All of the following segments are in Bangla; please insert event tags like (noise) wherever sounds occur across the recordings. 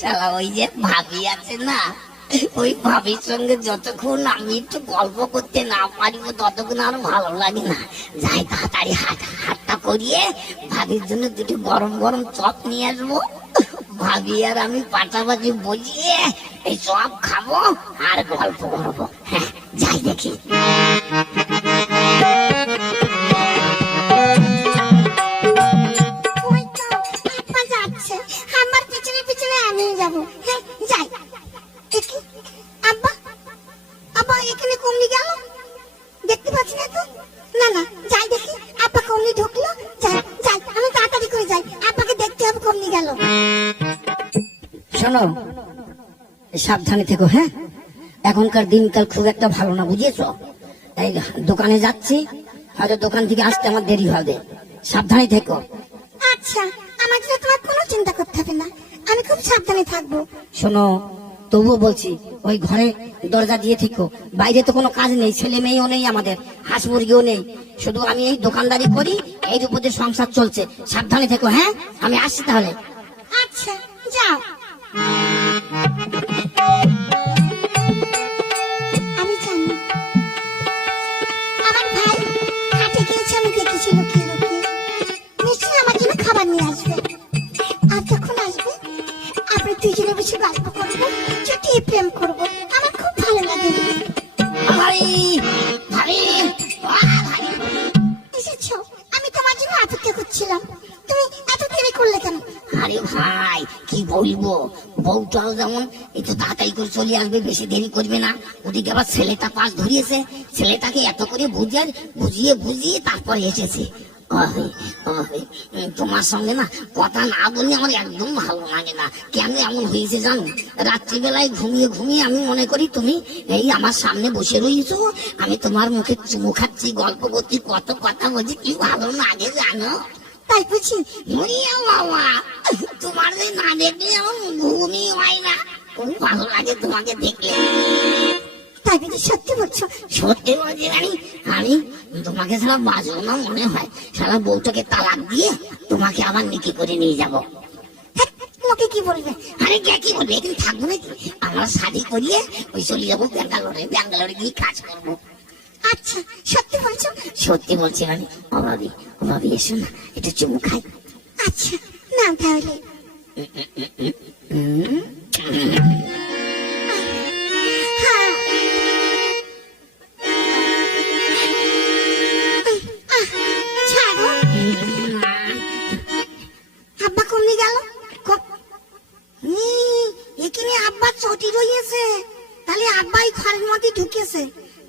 শালা, ওই যে ভাবি আছে না, ওই ভাবির সঙ্গে যতক্ষণ আমি একটু গল্প করতে না পারিব ততক্ষণ আর ভালো লাগে না। যাই তাড়াতাড়ি হাট হাটটা করিয়ে ভাবির জন্য দুটো গরম গরম চপ নিয়ে আসব। ভাবি আর আমি পাশাপাশি বসিয়ে এই চপ খাব আর গল্প করব। হ্যাঁ যাই দেখি। সাবধানে থেকো হ্যাঁ? এখনকার দিনকাল খুব একটা ভালো না বুঝিয়েছো? এই দোকানে যাচ্ছি হয়তো দোকান থেকে আসতে আমার দেরি হবে। সাবধানে থেকো। আচ্ছা জন্য তোমার কোনো চিন্তা করতে হবে না। আমি খুব সাবধানে থাকব। শোনো তবুও বলছি ওই ঘরে দরজা দিয়ে থেকো। বাইরে তো কোনো কাজ নেই ছেলে মেয়েও নেই আমাদের হাঁস মুরগিও নেই। শুধু আমি এই দোকানদারি করি এই উপর সংসার চলছে। সাবধানে থেকো হ্যাঁ? আমি আসছি তাহলে। আচ্ছা যাও। অপেক্ষা করছিলাম? তুমি এত দেরি করলে কেন? আরে ভাই, কি বলব? বউটাও যেমন একটু তাড়াতাড়ি করে চলে আসবে, বেশি দেরি করবে না। ওদিকে আবার ছেলেটা পাশ ধরিয়েছে। ছেলেটাকে এত করে বুঝিয়ে বুঝিয়ে বুঝিয়ে তারপরে এসেছে। তোমার সঙ্গে না কথা না বললে আমার একদম ভালো লাগে না। কেন এমন হয়েছে জানো? রাত্রিবেলায় ঘুমিয়ে ঘুমিয়ে আমি মনে করি তুমি এই আমার সামনে বসে রয়েছো। আমি তোমার মুখে চুমু খাচ্ছি, গল্প করছি, কত কথা বলছি, কি ভালো লাগে জানো? তাই বুঝি বাবা, তোমার যে না দেখলে আমার ঘুমই হয় না। খুব ভালো লাগে তোমাকে দেখলে। তাই বুঝি সত্যি বলছো? সত্যি বলছি রানী আমি তোমাকে সারা বাঁচবো না মনে হয়। সারা বউটাকে তালাক দিয়ে তোমাকে আবার নিকি করে নিয়ে যাব। হ্যাঁ, লোকে কি বলবে? আরে কে কি বলবে? এখানে থাকব নাকি? আমরা শাড়ি করিয়ে ওই চলে যাব ব্যাঙ্গালোরে ব্যাঙ্গালোরে গিয়ে কাজ করব। আচ্ছা সত্যি বলছো? সত্যি বলছি রানী। অভাবী অভাবী এসো না একটু চুমু খাই। আচ্ছা না তাহলে। চটি তাহলে আব্বাই ঘরের মধ্যে ঢুকেছে।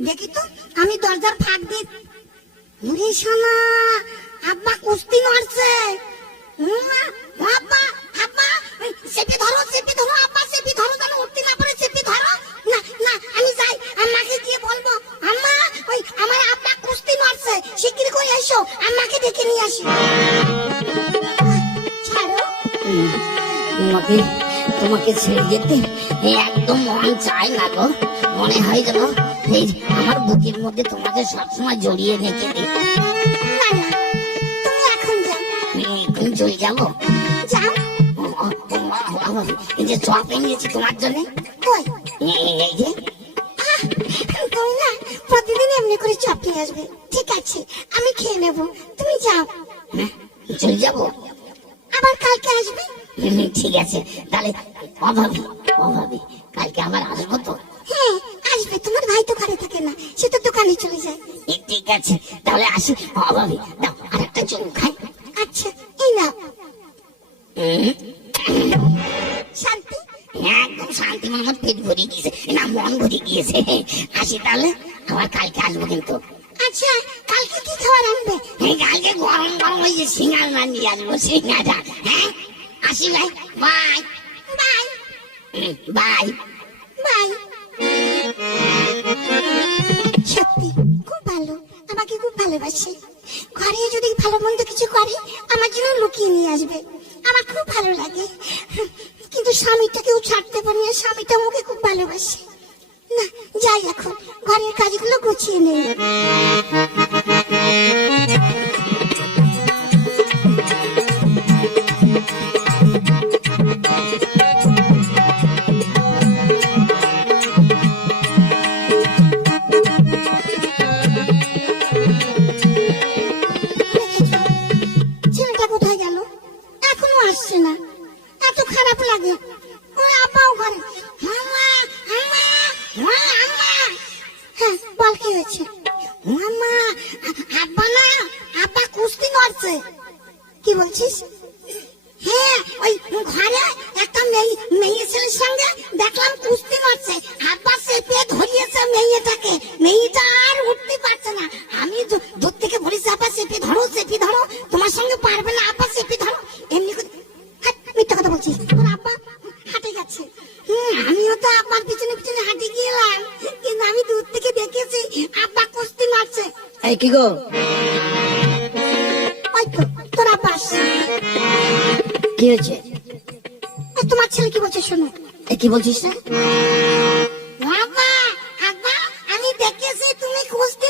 দেখি তো, আমি দরজার ফাঁক দিয়ে মুড়ি সোনা আব্বা কুস্তি মারছে। আব্বা আব্বা ধরো ধরো, আব্বা ধরো, যেন উঠতে না পারে ধরো। না না, আমি যাই আম্মাকে গিয়ে বলব, আম্মা, ওই আমার আব্বা কুস্তি মারছে, শিগগির করে এসো আম্মাকে ডেকে নিয়ে আসি। ছাড়ো। তোমাকে ছেড়ে যেতে একদম মন চায় না গো। মনে হয় যেন এই আমার বুকের মধ্যে তোমাকে সবসময় জড়িয়ে রেখে দিই। না না তুমি এখন চলে যাব? যাও। এই যে চপ এনেছি তোমার জন্য। কই? এই যে। তুমি না প্রতিদিন এমনি করে চপ নিয়ে আসবে। ঠিক আছে আমি খেয়ে নেব। তুমি যাও। হ্যাঁ, চলে যাব? আবার কালকে আসবে? ঠিক আছে তাহলে অভাবী অভাবী কালকে আবার আসব তো। হ্যাঁ আসবে তোমার ভাই তো ঘরে থাকে না সে তো দোকানে চলে যায়। ঠিক আছে তাহলে আসি অভাবী। দাও আর একটা চুমু খাই। আচ্ছা এই নাও। শান্তি? একদম শান্তি মনে আমার পেট ভরে গিয়েছে না মন ভরে গিয়েছে। আসি তাহলে আবার কালকে আসব কিন্তু। আচ্ছা কালকে কি খাবার আনবে? কালকে গরম গরম ওই যে সিঙ্গারা নিয়ে আসব সিঙ্গারা হ্যাঁ? আসি ভাই বাই। বাই। বাই। বাই। সত্যি, খুব ভালো। আমাকে খুব ভালোবাসে। ঘরে যদি ভালো মন্দ কিছু করে, আমার জন্য লুকিয়ে নিয়ে আসবে। আমার খুব ভালো লাগে। কিন্তু স্বামীটাকেও ছাড়তে পারি না। স্বামীটা আমাকে খুব ভালোবাসে। না, যাই এখন। ঘরের কাজগুলো গুছিয়ে নেই আব্বা চেপে ধরিয়েছে মেয়েটাকে। মেয়েটা আর উঠতে পারছে না। আমি দূর থেকে বলেছি আব্বা চেপে ধরো চেপে ধরো। তোমার সঙ্গে পারবে না আব্বা চেপে ধরো। এমনি করে মিথ্যা কথা বলছিস। তোর আব্বা হাঁটে যাচ্ছে। হুম, আমিও তো আব্বার পিছনে পিছনে হাঁটে গেলাম। কিন্তু আমি দূর থেকে দেখেছি আব্বা কুস্তি মারছে। এই কি গো? ওই তো তোর আব্বা কি হয়েছে? তোমার ছেলে কি বলছে শোনো। কি বলছিস না আমি দেখেছি তুমি কুস্তি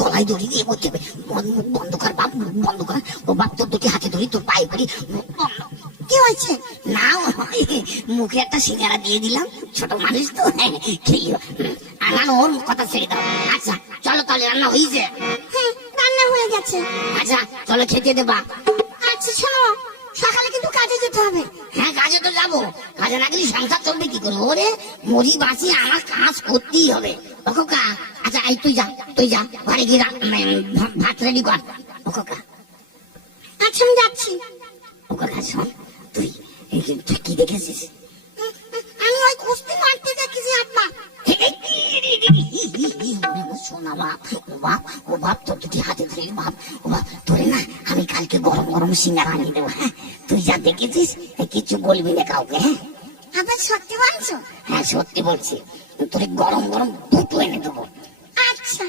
গলায় দড়ি দিয়ে বন্ধ কর বাপ, বন্ধ কর। ও বাপ, তোর দুটি হাতে ধরি তোর পায়ে করি কি হয়েছে? না মুখে একটা সিঙ্গারা দিয়ে দিলাম। ছোট মানুষ তো। খেলিও আনান ওর কথা ছেড়ে দাও। আচ্ছা চলো তাহলে রান্না হয়েছে হয়ে গেছে আচ্ছা চলো খেতে দেবা। আচ্ছা শোনো সকালে কিন্তু কাজে যেতে হবে। হ্যাঁ কাজে তো যাব। কাজে না গেলে সংসার চলবে কি করে? ওরে মরি বাঁচি আমার কাজ করতেই হবে। খোকা আচ্ছা এই তুই যা তুই যা ঘরে গিয়ে ভাত রেডি কর। খোকা আচ্ছা আমি যাচ্ছি। খোকা শোন তুই কি দেখেছিস? আমি কালকে গরম গরম সিঙ্গারা আনিয়ে দেবো হ্যাঁ তুই যা দেখেছিস কিছু বলবি না কাউকে হ্যাঁ আবার সত্যি বলছো হ্যাঁ সত্যি বলছি তোরে গরম গরম দুটো এনে দেবো আচ্ছা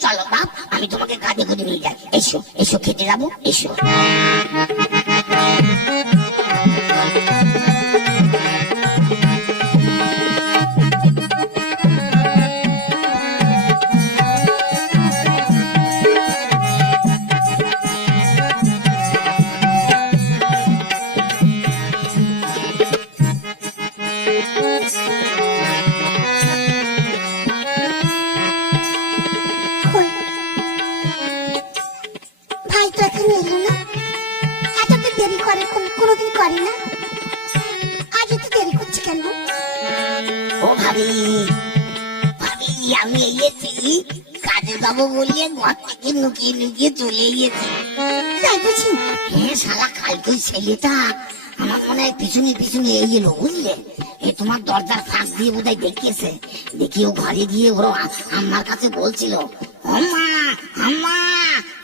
চলো বাপ আমি তোমাকে কাঁধে করে নিয়ে যাই এসো এসো খেতে যাব এসো ঘর থেকে লুকিয়ে লুকিয়ে চলে তাই বুঝি হ্যাঁ কালকে ছেলেটা, আমার মনে হয় পিছনে পিছনে এলো, বুঝলে? এ তোমার দরজার ফাঁক দিয়ে বোধহয় দেখিয়েছে। দেখি ও ঘরে গিয়ে ওর আ- আম্মার কাছে বলছিল আম্মা আম্মা,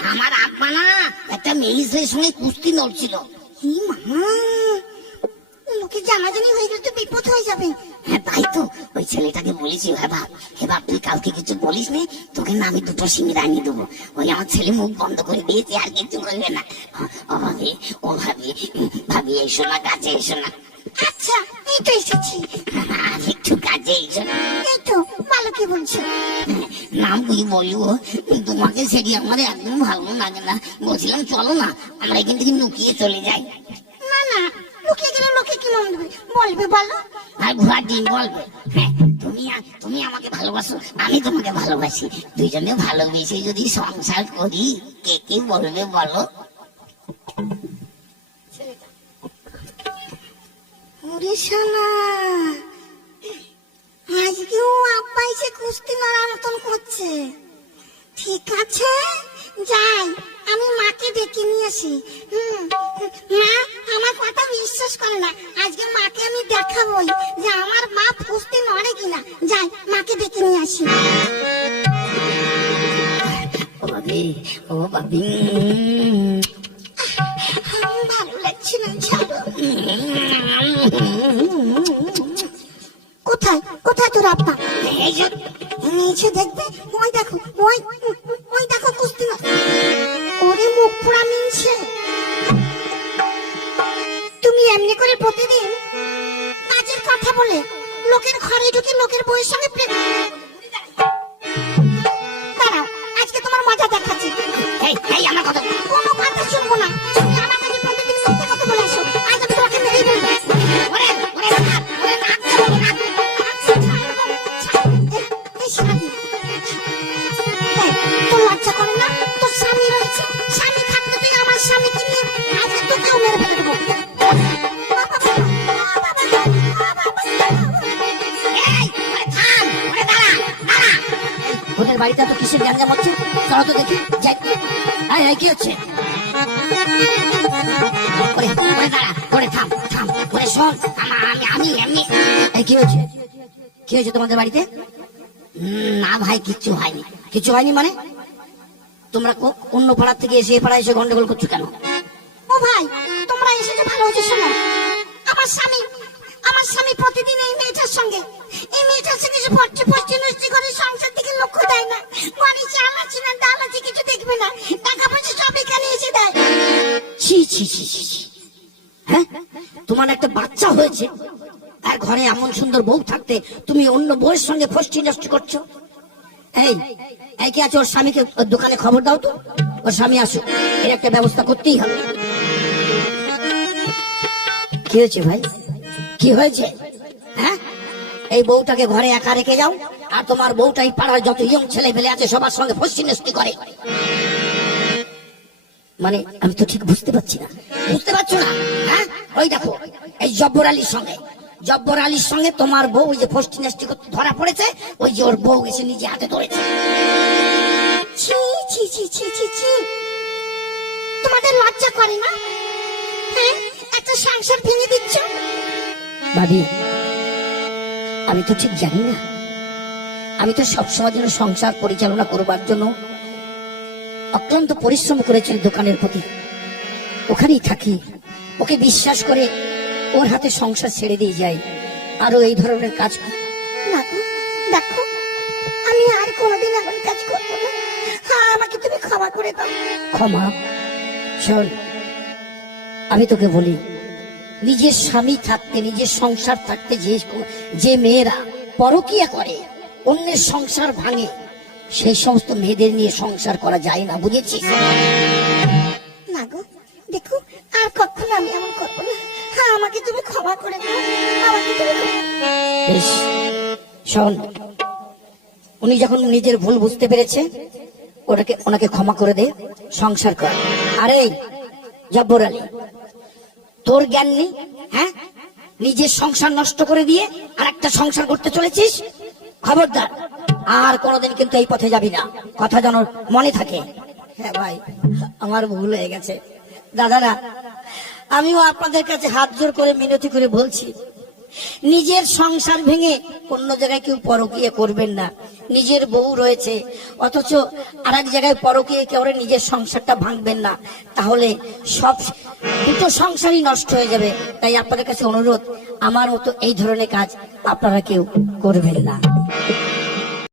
আমার আব্বা না একটা মেয়ে ছেলের সঙ্গে কুস্তি নড়ছিল। ই মামা লোকে জানাজানি হয়ে গেলে তো বিপদ হয়ে যাবে। হ্যাঁ ছেলেটাকে বলেছি হ্যাঁ বাপ হে বাপ তুই কাউকে কিছু বলিস নে? তোকে না আমি দুটো সিঙ্গিরা আনিয়ে দেবো। ওই আমার ছেলে মুখ বন্ধ করে দিয়েছে আর কিছু করবে না। ও ভাবি ও ভাবি ভাবি এসো না কাছে এসো না। আচ্ছা এই তো এসেছি। (laughs) একটু কাজে এসো এই তো ভালো কি বলছো। নাম বুঝি বলব তোমাকে সেটি আমার একদম ভালো লাগে না। বলছিলাম চলো না আমরা এখান থেকে লুকিয়ে চলে যাই। না না লোকে গেলে লোকে কি মনে বলবে বলো। আর ঘোড়ার ডিম বলবে। হ্যাঁ তুমি আমাকে ভালোবাসো, আমি তোমাকে ভালোবাসি। দুইজনে ভালোবেসে যদি সংসার করি, কে কে বলবে বলো? আজকেও আব্বা এসে কুস্তি মারার মতন করছে। ঠিক আছে, যাই, আমি ডেকে নিয়ে আসি। মা আমার কথা বিশ্বাস করে না। আজকে মাকে আমি দেখাবই যে আমার বাপ কুস্তি নড়ে কিনা। যাই মাকে ডেকে নিয়ে আসি। ও ভালো লাগছে না ছাড়ো। কোথায়? কোথায় তোর আব্বা? নিচে দেখবে? ওই দেখো ওই ওই দেখো কুস্তি ওরে মুখ পোড়া মিলছে তুমি এমনি করে প্রতিদিন কাজের কথা বলে লোকের ঘরে ঢুকে লোকের বইয়ের সঙ্গে প্রেম দাঁড়াও আজকে তোমার মজা দেখাচ্ছি। এই এই আমার কথা। কোনো কথা শুনব না। গ্যাঞ্জাম হচ্ছে চলো তো দেখি, যাই। কি হচ্ছে? অন্য পাড়ার থেকে এসে গন্ডগোল করছ কেন? ও ভাই, তোমরা এসেছ ভালো হয়েছে, শোনো। আমার স্বামী আমার স্বামী প্রতিদিন এই মেয়েটার সঙ্গে, এই মেয়েটার সঙ্গে করে সংসার দিকে লক্ষ্য দেয় না বাড়ি চাল আছে না ডাল আছে না। টাকা পয়সা সব এখানে এসে দেয়। ছি ছি ছি ছি। হ্যাঁ? তোমার একটা বাচ্চা হয়েছে। আর ঘরে এমন সুন্দর বউ থাকতে তুমি অন্য বউয়ের সঙ্গে ফষ্টি নষ্ট করছ। এই কি আছে? ওর স্বামীকে দোকানে খবর দাও তো। ওর স্বামী আসো এর একটা ব্যবস্থা করতেই হবে। কি হয়েছে ভাই? কি হয়েছে? হ্যাঁ? এই বউটাকে ঘরে একা রেখে যাও। আর তোমার বউটাই পাড়ার যত ইয়ং ছেলে ফেলে আছে, সবার সঙ্গে ফষ্টি নষ্টি করে। মানে আমি তো ঠিক বুঝতে পারছি না। বুঝতে পারছ না? হ্যাঁ? ওই দেখো, এই জব্বর আলীর সঙ্গে। জব্বর আলীর সঙ্গে তোমার বউ ওই যে ফষ্টি নাস্তি করতে ধরা পড়েছে, ওই যে ওর বউ এসে নিজে হাতে ধরেছে। ছি ছি ছি ছি ছি ছি। তোমাদের লজ্জা করে না? হ্যাঁ? একটা সংসার ভেঙে দিচ্ছ? ভাবি, আমি তো ঠিক জানি না। আমি তো সবসময় যেন সংসার পরিচালনা করবার জন্য অক্লান্ত পরিশ্রম করেছি দোকানের প্রতি। ওখানেই থাকি। ওকে বিশ্বাস করে ওর হাতে সংসার ছেড়ে দিয়ে যাই। আরও এই ধরনের কাজ না দেখো আমি আর কোনোদিন এমন কাজ করব না। আমাকে তুমি ক্ষমা করে দাও। ক্ষমা? শোন আমি তোকে বলি নিজের স্বামী থাকতে নিজের সংসার থাকতে যে যে মেয়েরা পরকিয়া করে অন্যের সংসার ভাঙে সেই সমস্ত মেয়েদের নিয়ে সংসার করা যায় না বুঝেছিস? না গো দেখো আর কখনো আমি এমন করব না। হ্যাঁ আমাকে তুমি ক্ষমা করে দাও আমাকে তুমি বেশ শোন উনি যখন নিজের ভুল বুঝতে পেরেছে ওটাকে ওনাকে ক্ষমা করে দে সংসার কর। আরে জব্বর আলী তোর জ্ঞান নেই হ্যাঁ? নিজের সংসার নষ্ট করে দিয়ে আর একটা সংসার করতে চলেছিস? খবরদার আর কোনোদিন কিন্তু এই পথে যাবি না। কথা যেন মনে থাকে। হ্যাঁ ভাই, আমার ভুল হয়ে গেছে। দাদারা, আমিও আপনাদের কাছে হাত জোর করে মিনতি করে বলছি, নিজের সংসার ভেঙে অন্য জায়গায় কেউ পরকিয়ে করবেন না। নিজের বউ রয়েছে, অথচ আর এক জায়গায় পরকিয়ে কেউ নিজের সংসারটা ভাঙবেন না। তাহলে সব, দুটো সংসারই নষ্ট হয়ে যাবে। তাই আপনাদের কাছে অনুরোধ আমার মতো এই ধরনের কাজ আপনারা কেউ করবেন না।